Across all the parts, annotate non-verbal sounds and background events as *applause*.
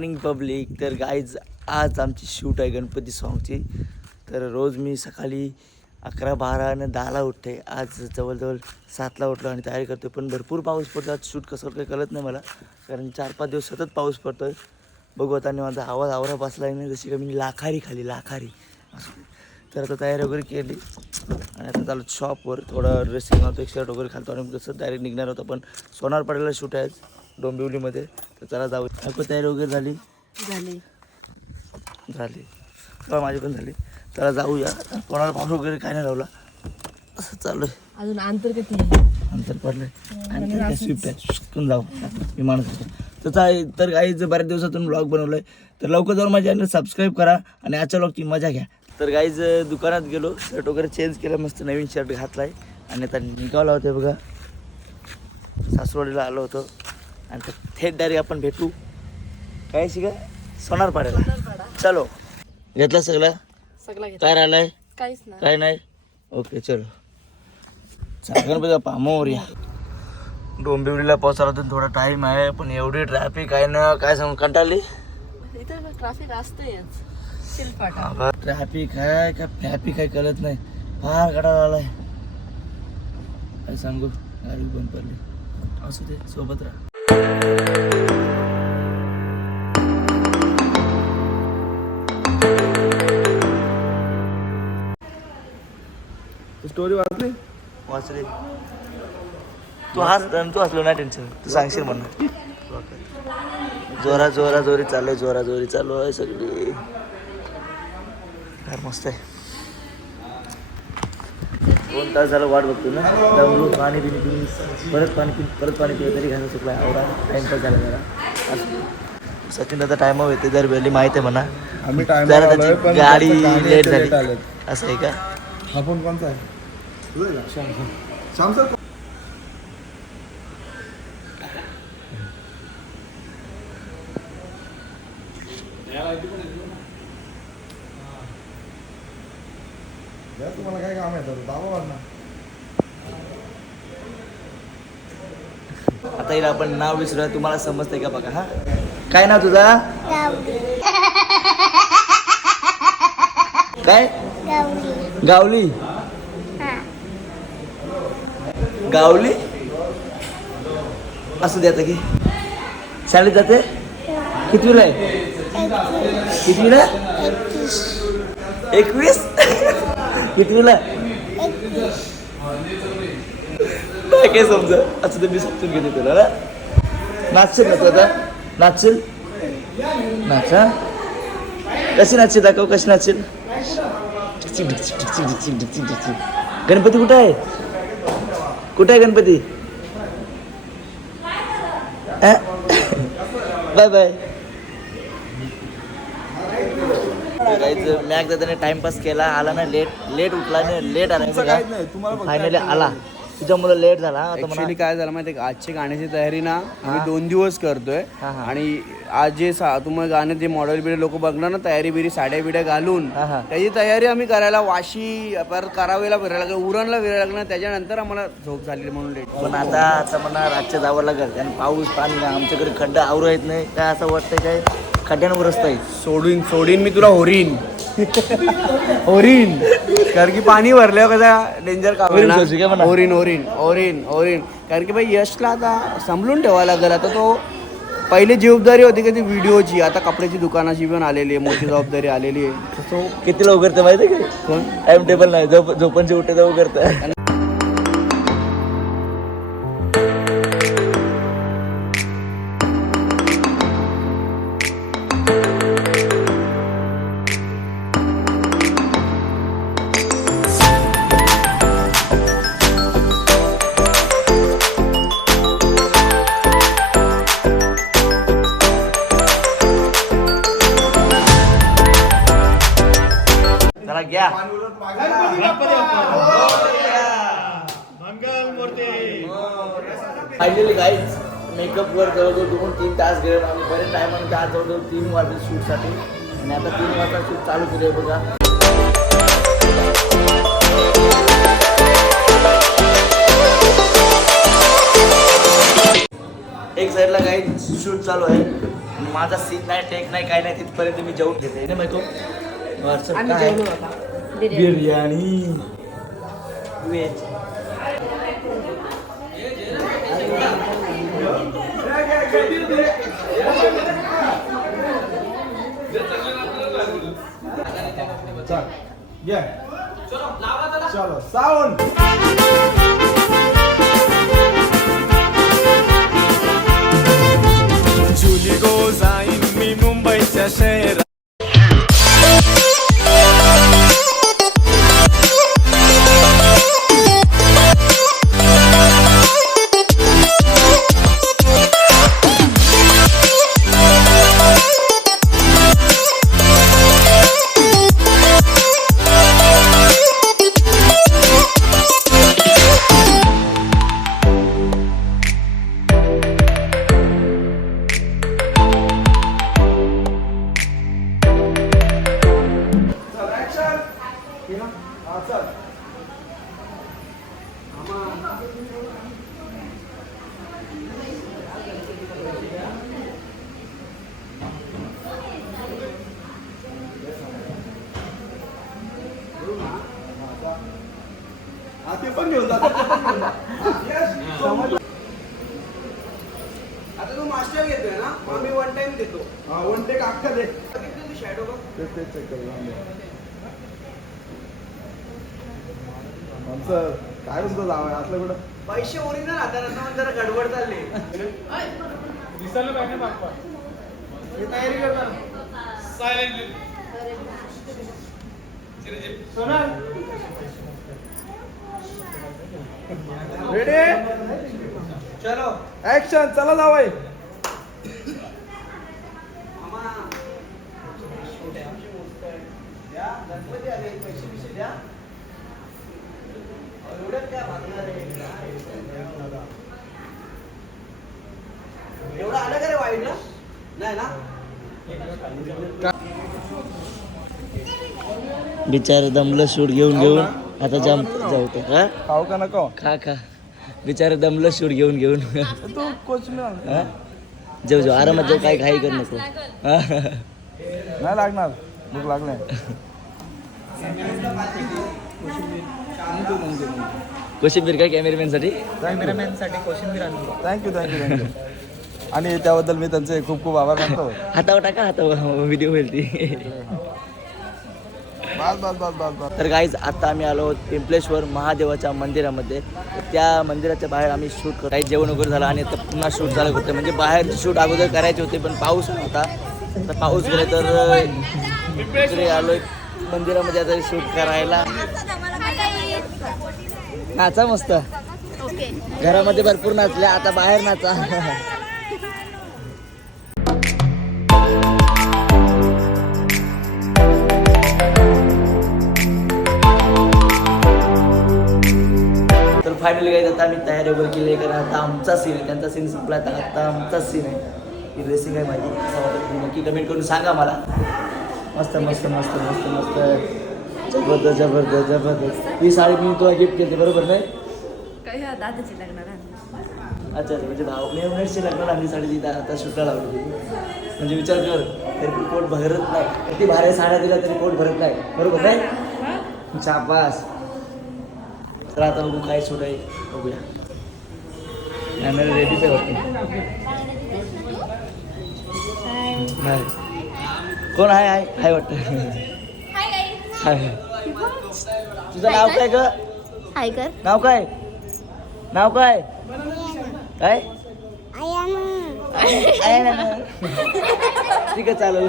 Morning public तर guys आज आमची शूट आहे गणपती सॉन्गची तर रोज मी सकाळी अकरा बारा आणि दहाला उठते. आज जवळजवळ सातला उठलो आणि तयारी करतो पण भरपूर पाऊस पडतो आज शूट कसं काही कळत नाही मला. कारण चार पाच दिवस सतत पाऊस पडतो आहे बघू आता आणि माझा आवाज आवरा बसला आहे. नाही जशी का मी लाखारी खाली लाखारी. तर आता तयारी वगैरे केली. आणि आता चालू शॉपवर थोडं ड्रेसिंग घालतो एक शर्ट वगैरे खालतो आणि कसं डायरेक्ट निघणार होतं. पण सोनार पाड्याला शूट आहे आज. डोंबिवलीमध्ये. तर चला जाऊ. आपली तयारी वगैरे झाली? झाली. झाली. माझी पण झाली. चला जाऊया. कोणाला पाऊस वगैरे काय नाही लावला. असं चालू आहे. अजून अंतर किती आहे? अंतर पडलंय. आणि स्विफ्ट आहे. शिकून जाऊ. विमान तर चालेल तर काही जर बऱ्याच दिवसातून ब्लॉग बनवलाय तर लवकर जाऊन माझ्या चॅनल सबस्क्राईब करा आणि आजच्या ब्लॉगची मजा घ्या. तर गाईज दुकानात गेलो. शर्ट वगैरे चेंज केलं. मस्त नवीन शर्ट घातलाय. आणि आता निघाला होते बघा. सासवडीला आलो होतो. आणि तर थेट डायरेक्ट आपण भेटू. काय शिका सोनार पाड्याला चलो. घेतलं सगळं? सगळा काय राहिलंय? काहीच नाही. काय नाही? ओके चलो. गणपती बाप्पा मोर्या डोंबिवलीला पोहोचायला तर थोडा टाइम आहे पण एवढी ट्रॅफिक आहे ना काय सांगू कंटाळली? ट्रॅफिक असतेच. शिलपाटा ट्रॅफिक आहे का? ट्रॅफिक आहे कळत नाही. फार गडा आलाय. काय सांगू गाडी बंद पडली. असू दे सोबत राहा. स्टोरी वाचली? वाचली. तू हस तू हसलो ना टेन्शन तू सांगशील म्हणून. जोरा जोरा जोरी चालू आहे जोरा जोरी चालू आहे सगळी. फार मस्त आहे. दोन तास झालं वाट बघतो ना. दमलो पाणी पिणी पिऊन परत पाणी पिऊन परत पाणी पिऊन तरी घालू चुकला आवडा टाइमपास झाला जरा. असं. सचिन दादा टाइम येते जर वेळी माहिती आहे म्हणा. आम्ही टाइम जरा त्याची गाडी लेट झाली. असं आहे का? हा फोन कोणता आहे? श्याम सर या, तुम्हाला काय काम आहे तर दाबा वाजणार आता येईल आपण नाव विसरूया. तुम्हाला समजतंय का बघा हा? काय नाव तुझा? काय? गावली. गावली? असू दे आता की. शाळेत जाते? कितवीला आहे? कितवीला? एकवीस? *laughs* कितवीला नाही काय समजा. असं तर मी समजून घेते तुला ना नाचशील ना तू आता? नाचशील? नाच कशी नाचशील दाखव कशी नाचशील? ढिकचिक, ढिकचिक, ढिकचिक, ढिकचिक, ढिकचिक, ढिकचिक. गणपती कुठे आहे? कुठे आहे गणपती? Bye bye. मॅक दादाने टाइमपास केला आला ना लेट लेट उठला नाही लेट आला फायनली आला. तुझ्यामुळे लेट झाला आता ऍक्च्युली काय झालं माहिती आजची गाण्याची तयारी ना आम्ही हा. दोन दिवस करतोय हा, हा. आणि आज जे सा- तुम्हाला गाणं जे मॉडेल बिडे लोक बघणार ना तयारी बिरी साड्या बिड्या घालून हा, हा. त्याची तयारी आम्ही करायला वाशी परत करावेला फिरायला लागलं उरणला फिरायला लागलं त्याच्यानंतर आम्हाला झोप झाली म्हणून लेट पण आता आता म्हणा रातच्या जावं लागेल कारण पाऊस पाणी नाही. आमच्याकडे खड्ड आवरू येत नाही काय असं वाटतंय काय खड्ड्यांवर रस्ता आहे सोडून सोडीन मी तुला होरीन *laughs* होरीन कारण की पाणी भरल्यावर कसा डेंजर का? होरीन होरीन होरीन होरीन कारण की भाई यशला आता सांभाळून ठेवावा लागेल. आता तो पहिले जबाबदारी होती का ती व्हिडिओची. आता कपड्याची दुकानाची पण आलेली आहे. मोठी जबाबदारी आलेली आहे. तो कितीला उघडतं माहिती आहे कोण? टाइम टेबल नाही. झोप झोपणचे उठे तर उघडतं घ्या फायनली गाईज मेकअपवर जवळजवळ दोन तीन तास गेले. आणि बरेच टायमाने आज जवळजवळ तीन वाजले शूटसाठी आणि आता तीन वाजता शूट चालू केले बघा. एक साईडला काही शूट चालू आहे. माझा सीन नाही टेक नाही काय नाही तिथपर्यंत मी जेवून घेते. नाही माहिती बिर्याणी. व्हेज चल साऊंड जुली गो जाईन मी मुंबईच्या शहरात. पण घेऊन. आता तू मास्टर घेतोय ना मग मी वन टाइम देतो. हा वन टेक अख्खा दे. शॅडो बघ. चेक कर. आमचं काय म्हणतो जावं असलं कुठं? पैसे ओरिजिनल हातात आता मग जरा गडबड चालली. हे तयारी करणार. अहो, एवढ्यात काय भागणार आहे? एवढं आलं का रे वाईटला नाही ना? बिचार दमलं शूट घेऊन घेऊन. आता जाम जाऊते हा? खाऊ का नको? खा खा. बिचार दमलं शूट घेऊन घेऊन. तू कोचिंग हा? जेव जेव आरामात जेव काय घाई कर नको. हा? नाही लागणार. भूक लागले. कोशिंबीर काय कॅमेरामॅनसाठी थँक्यू थँक्यू थँक्यू आणि त्याबद्दल मी त्यांचे खूप खूप आभार मानतो. हातावर टाका हातावर. व्हिडिओ होईल ती. तर गाईज आता आम्ही आलो आहोत पिंपलेश्वर महादेवाच्या मंदिरामध्ये. त्या मंदिराच्या बाहेर आम्ही शूट करत काही जेवण वगैरे झालं आणि आता पुन्हा शूट झालं होतं म्हणजे बाहेर शूट अगोदर करायचे होते पण पाऊस होता तर पाऊस गेला तर इकडे आलोय मंदिरामध्ये आता शूट करायला. नाचा मस्त. घरामध्ये भरपूर नाचले आता बाहेर नाचा. *laughs* फायनली काही आता आम्ही तयारी वगैरे केली कारण आता आमचा सीन आहे त्यांचा सीन संपला आता आता आमचाच सीन आहे. ही ड्रेसिंग आहे माझी असं वाटतं नक्की कमेंट करून सांगा मला. मस्त मस्त मस्त मस्त मस्त. जबरदस्त जबरदस्त जबरदस्त. ही साडी मी तुला गिफ्ट केली बरोबर नाही? काय अच्छा अच्छा म्हणजे भाऊ मी उमेशची लग्नाला आणली साडी तिथं आता सुट्टा लावली. म्हणजे विचार कर तरी पोट भरत नाही. किती भारी साड्या दिल्या तरी पोट भरत नाही. बरोबर नाही? शाबास. तर आता बघू काय शूट आहे. बघूया. कॅमेरा रेडीच आहे वाटतं हाय कोण आहे आहे हाय वाटतं? हाय तुझं नाव काय ग? हाय कर. नाव काय? नाव काय? काय? आहे ना ना. ठीक आहे चालेल.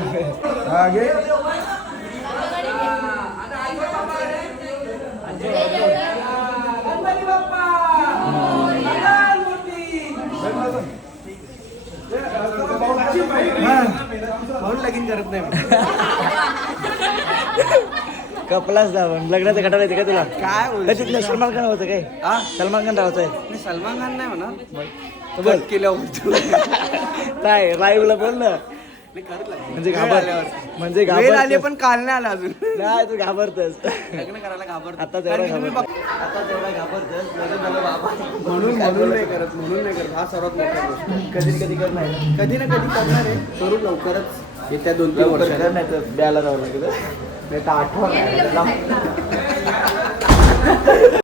म्हणून लगीन करत नाही मी. कपलाच जावं लग्नाचं घटाला येते का तुला काय? तिथलं सलमान खान होतं काय हा? सलमान खान राहायचं आहे सलमान खान नाही म्हणा बोल. केल्यावर *laughs* काय लाईव्हला बोल ना म्हणजे घाबर म्हणजे वेळ आली. पण काल नाही आला अजून. नाही तू घाबरतोस. लग्न करायला घाबरतो आता बघ- आता जेवढा घाबरतोस. लग्न झालं बाबा. म्हणून म्हणून नाही करत म्हणून नाही करत. हा सर्वात मोठा गोष्ट कधी कधी करणार. कधी ना कधी करणार आहे. करू लवकरच. येत्या दोन तीन कर नाही तर द्यायला जावं लागेल नाही तर आठवण *laughs*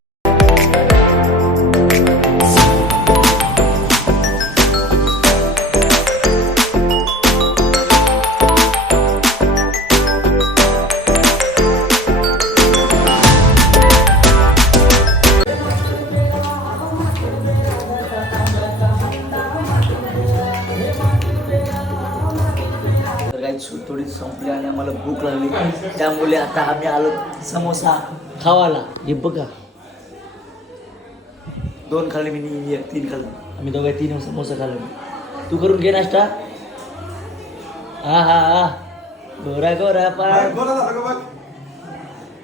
शूट थोडी संपली आणि आम्हाला भूक लागली. त्यामुळे आता आम्ही आलो समोसा खावाला हे बघा. दोन खाल्ले मी नी एक तीन खाल्ले. आम्ही दोघे तीन समोसा खाल्ले. तू करून घे नाश्ता. हा हा हा. गोरा गोरा पाड. बरं झालं का बघ?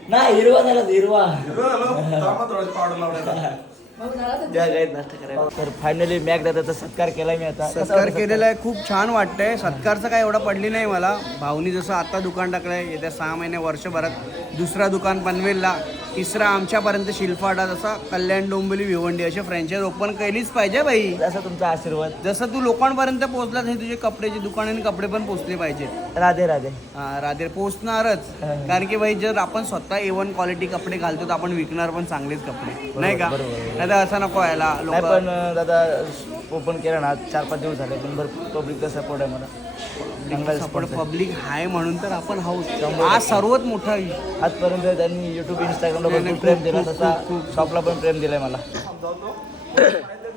नाही हिरवा झाला हिरवा. झालं लावण्याचा *laughs* तर फायनली मॅक दादाचा सत्कार केला मी आता. सत्कार केलेला आहे खूप छान वाटतंय. सत्कारचं काय एवढा पडली नाही मला. भाऊनी जसं आता दुकान टाकलंय येत्या सहा महिने वर्षभरात दुसरा दुकान पनवेलला तिसरा आमच्यापर्यंत शिल्फाडा जसा कल्याण डोंबिवली भिवंडी अशी फ्रँचाईज ओपन केलीच पाहिजे बाई. जसा तुमचा आशीर्वाद. जसं तू लोकांपर्यंत पोहोचलाच हे तुझे कपड्याचे दुकान आणि कपडे पण पोहोचले पाहिजे. राधे राधे. हा, राधे पोचणारच कारण की भाई जर आपण स्वतः ए वन क्वालिटी कपडे घालतो तर आपण विकणार पण चांगलेच कपडे. नाही का? बरोबर. नाही तर असं नको नाही लोक पण दादा ओपन केलं ना चार पाच दिवस झाले पण भरपूर पब्लिकचा सपोर्ट आहे मला चांगला आहे. पब्लिक हाय म्हणून तर आपण हाऊस हा सर्वात मोठा आजपर्यंत त्यांनी युट्यूब इंस्टाग्रामला भरपूर प्रेम दिला तसा शॉपला पण प्रेम दिलाय मला.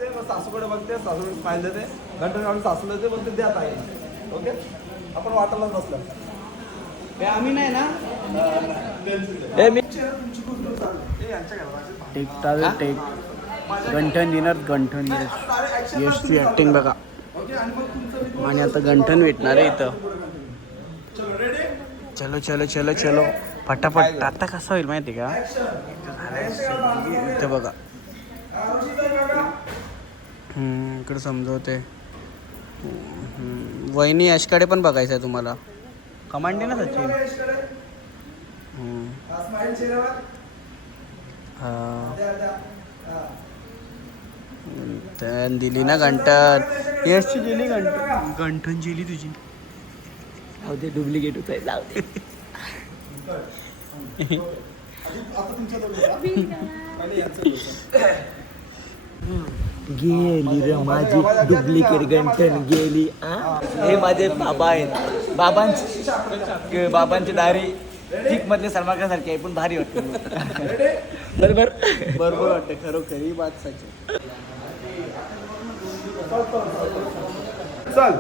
ते मग सासूकडे बघते सासूकडे पाहिजे ते. घंटा काढून सासूला ते बोलते द्या ताई ओके? आपण वाटायलाच बसलं. आम्ही नाही ना? ए मी टेकटावे टेक गंठन डिनर गंठन यश यशची ऍक्टिंग बघा. आणि आता गंठन भेटणार आहे इथं. चलो चलो चलो चलो. फटाफट आता कसं होईल माहिती का? इथं बघा. इकडे समजवते. वहिनी यशकडे पण बघायचं आहे तुम्हाला. कमांड आहे ना सचिन? हम्म. गंठन दिली ना गंठन. यशची दिली गंठन. गंठन दिली तुझी. जाऊ दे डुप्लिकेट होत आहे जाऊ दे. गेली रे माझी डुप्लिकेट गंठन गेली. आ? हे माझे बाबा आहेत. बाबांची बाबांची दारी ठीक मधले सलमान खान सारखी आहे पण भारी वाटते. बरोबर. बरोबर वाटते खरोखरी. बात सचिन चल.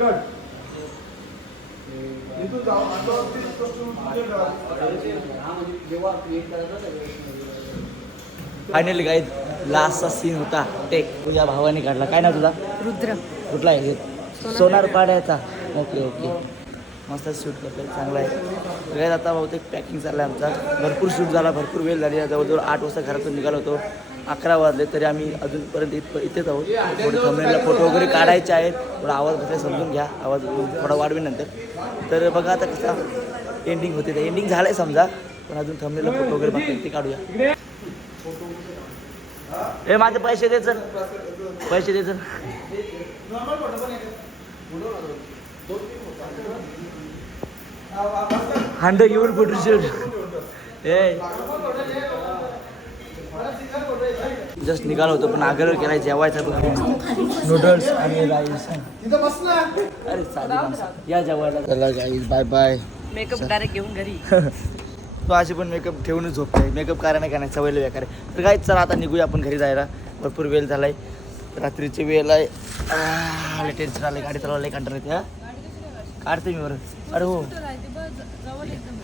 कट इथून जाऊ आता ते गावात. फायनली काही लास्टचा सीन होता. टेक तुझ्या भावाने काढला. काय ना तुझा? रुद्र. कुठला आहे सोनार पाड्याचा. Okay okay. मस्त शूट करतोय चांगला आहे. सगळ्यात आता बहुतेक पॅकिंग चाललं आहे आमचा. भरपूर शूट झाला. भरपूर वेळ झाली. जवळजवळ आठ वाजता घरातून निघालो होतो. अकरा वाजले तरी आम्ही अजूनपर्यंत इथ इथेच आहोत. थोडे थंबनेलला फोटो वगैरे काढायचे आहेत. थोडा आवाज बसला समजून घ्या. आवाज थोडा वाढवी नंतर. तर बघा आता कसा एंडिंग होते. ते एंडिंग झालं आहे समजा. पण अजून थंबनेलला फोटो वगैरे बाकी आहेत, ते काढूया. ए माझे पैसे दे चल. पैसे दे चल. हांड घेऊन फोटोशूट ए. जस्ट निघालो होतो पण आग्रह केला जेवायचा नूडल्स आणि राईस अरे माणसं. या जेवायला. चला बाय बाय मेकअप डायरेक्ट घेऊन घरी. *laughs* तो अशी पण मेकअप ठेवूनच आहे मेकअप करा नाही? करायचं वेळ बेकार आहे तर काय चला आता निघूया आपण घरी जायला. भरपूर वेळ झाला आहे रात्रीची वेळ आहे. टेन्शन आलं गाडी चालवायला कंटाळ येते काढते मी बरं. अरे हो.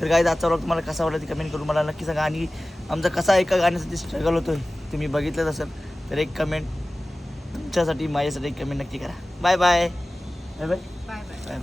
तर काय आजचा व्लॉग तुम्हाला कसा वाटला ते कमेंट करून मला नक्की सांगा. आणि आमचा कसा एका गाण्यासाठी स्ट्रगल होतो तुम्ही बघितलंच असेल तर एक कमेंट तुमच्यासाठी माझ्यासाठी एक कमेंट नक्की करा. Bye bye bye bye bye bye